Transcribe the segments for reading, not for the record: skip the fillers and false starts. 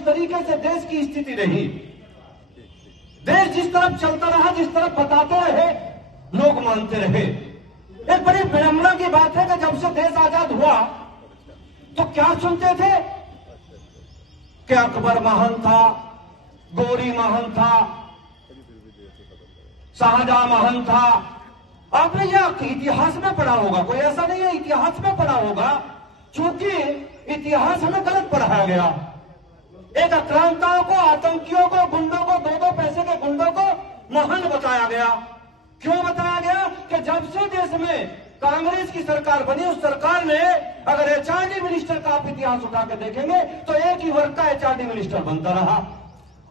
जिस तरीके से देश की स्थिति रही, देश जिस तरफ चलता रहा, जिस तरफ बताते रहे, लोग मानते रहे। एक बड़ी विडंबना की बात है कि जब से देश आजाद हुआ तो क्या सुनते थे कि अकबर महान था, गौरी महान था, शाहजहां महान था। आपने यह इतिहास में पढ़ा होगा, कोई ऐसा नहीं है, इतिहास में पढ़ा होगा, क्योंकि इतिहास हमें गलत पढ़ाया गया। एक आक्रांताओं को, आतंकियों को, गुंडों को, दो पैसे के गुंडों को महान बताया गया। क्यों बताया गया कि जब से देश में कांग्रेस की सरकार बनी, उस सरकार ने, अगर एचआरडी मिनिस्टर का आप इतिहास उठा के देखेंगे तो एक ही वर्ग का एचआरडी मिनिस्टर बनता रहा।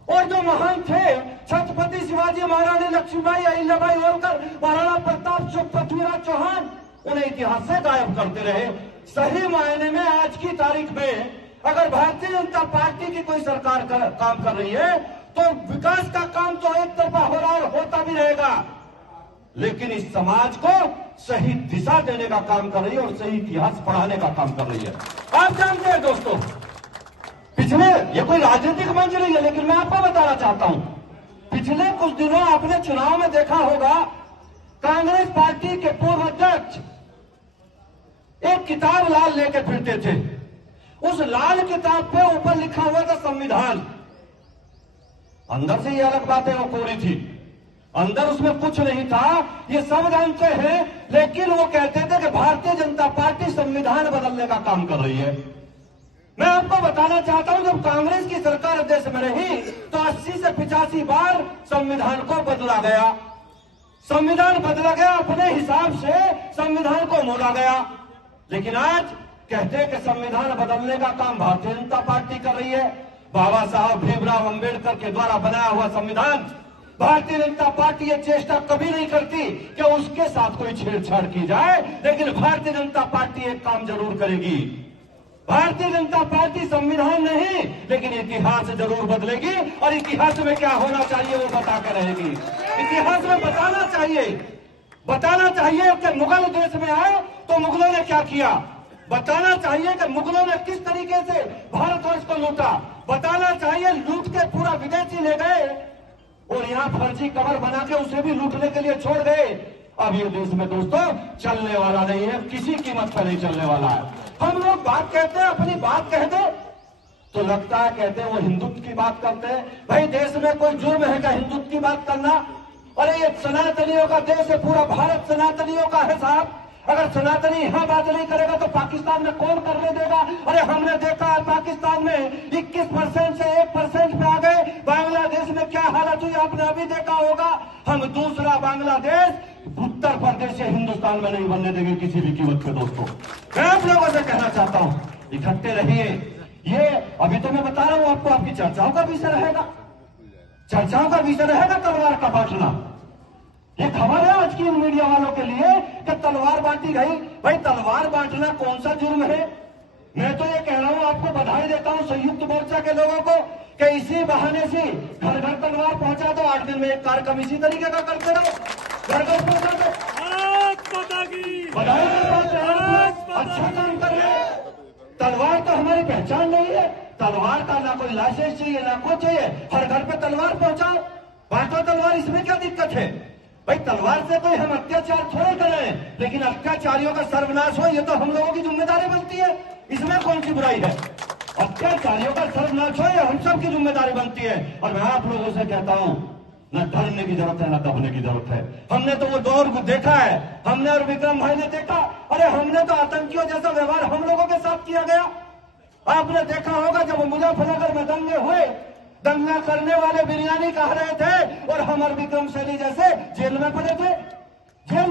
और जो महान थे, छत्रपति शिवाजी, महारानी लक्ष्मीबाई, अहिल्याबाई होलकर, महाराणा प्रताप, पृथ्वीराज चौहान, उन्हें इतिहास से गायब करते रहे। सही मायने में आज की तारीख में अगर भारतीय जनता पार्टी की कोई सरकार काम कर रही है तो विकास का काम तो एक तरफा हो रहा और होता भी रहेगा, लेकिन इस समाज को सही दिशा देने का काम कर रही है और सही इतिहास पढ़ाने का काम कर रही है। आप जानते हैं दोस्तों, पिछले, ये कोई राजनीतिक मंच नहीं है, लेकिन मैं आपको बताना चाहता हूं, पिछले कुछ दिनों आपने चुनाव में देखा होगा, कांग्रेस पार्टी के पूर्व अध्यक्ष एक किताब लाल लेकर फिरते थे। उस लाल किताब पे ऊपर लिखा हुआ था संविधान। अंदर से ये अलग बात है, वो कोरी थी, अंदर उसमें कुछ नहीं था, ये सब जानते हैं, लेकिन वो कहते थे कि भारतीय जनता पार्टी संविधान बदलने का काम कर रही है। मैं आपको बताना चाहता हूं, जब कांग्रेस की सरकार देश में रही तो 80 से 85 बार संविधान को बदला गया। संविधान बदला गया, अपने हिसाब से संविधान को मोड़ा गया। लेकिन आज कहते हैं कि संविधान बदलने का काम भारतीय जनता पार्टी कर रही है। बाबा साहब भीमराव अंबेडकर के द्वारा बनाया हुआ संविधान, भारतीय जनता पार्टी ये चेष्टा कभी नहीं करती कि उसके साथ कोई छेड़छाड़ की जाए, लेकिन भारतीय जनता पार्टी एक काम जरूर करेगी। भारतीय जनता पार्टी संविधान नहीं, लेकिन इतिहास जरूर बदलेगी, और इतिहास में क्या होना चाहिए वो बता कर रहेगी। इतिहास में बताना चाहिए कि मुगल देश में आए तो मुगलों ने क्या किया, बताना चाहिए कि मुगलों ने किस तरीके से भारतवर्ष को लूटा, बताना चाहिए लूट के पूरा विदेशी ले गए और यहाँ फर्जी कबर बना के उसे भी लूटने के लिए छोड़ गए। अब ये देश में दोस्तों चलने वाला नहीं है, किसी कीमत पर नहीं चलने वाला है। हम लोग बात कहते हैं, अपनी बात कह दे तो लगता है कहते हैं वो हिंदुत्व की बात करते हैं। भाई देश में कोई जुर्म है क्या हिंदुत्व की बात करना? अरे ये सनातनियों का देश है, पूरा भारत सनातनियों का है साहब। अगर सनातनी यहाँ बात नहीं करेगा तो पाकिस्तान में कौन करने देगा? अरे हमने देखा है पाकिस्तान में 21% से 1% पे आ गए। बांग्लादेश में क्या हालत हुई आपने अभी देखा होगा। हम दूसरा बांग्लादेश उत्तर प्रदेश से हिंदुस्तान में नहीं बनने देंगे किसी भी कीमत पे। दोस्तों मैं आप लोगों से कहना चाहता हूँ, इकट्ठे रहिए। ये अभी तो मैं बता रहा हूँ आपको, आपकी चर्चाओं का विषय रहेगा, चर्चाओं का विषय रहेगा तलवार का बांटना। ये खबर है आज की इन मीडिया वालों के लिए कि तलवार बांटी गई। भाई तलवार बांटना कौन सा जुर्म है? मैं तो ये कह रहा हूं, आपको बधाई देता हूं संयुक्त मोर्चा के लोगों को कि इसी बहाने से घर घर तलवार पहुंचा दो। 8 दिन में एक कार्यक्रम इसी तरीके का करते रहो, घर घर पहुंचा दो। बधाई देता हूं, अच्छा काम कर रहे हैं। तलवार तो हमारी पहचान नहीं है, तलवार का ना कोई लाइसेंस चाहिए ना कुछ चाहिए, हर घर पे तलवार पहुंचाओ, बांटो तलवार, इसमें क्या दिक्कत है? भाई तलवार से कोई हम अत्याचार थोड़े कर रहे हैं, लेकिन अत्याचारियों का सर्वनाश हो ये तो हम लोगों की जिम्मेदारी बनती है। इसमें कौन सी बुराई है? अत्याचारियों का सर्वनाश हो ये हम सब की जिम्मेदारी बनती है। और मैं आप लोगों से कहता हूं, न डरने की जरूरत है न दबने की जरूरत है। हमने तो वो दौर देखा है, हमने और विक्रम भाई ने देखा। अरे हमने तो आतंकियों जैसा व्यवहार हम लोगों के साथ किया गया। आपने देखा होगा जब मुजफ्फरनगर में दंगे हुए, दंगा करने वाले बिरयानी कह रहे थे और हम और विक्रम सैनी जैसे जेल में पड़े थे, जेल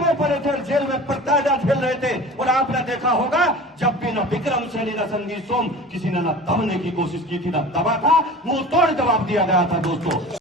में पर्दाजा झेल रहे थे। और आपने देखा होगा जब भी न विक्रम सैनी न संजीव सोम किसी ने न दबने की कोशिश की थी, न दबा था, मुंह तोड़ जवाब दिया गया था। दोस्तों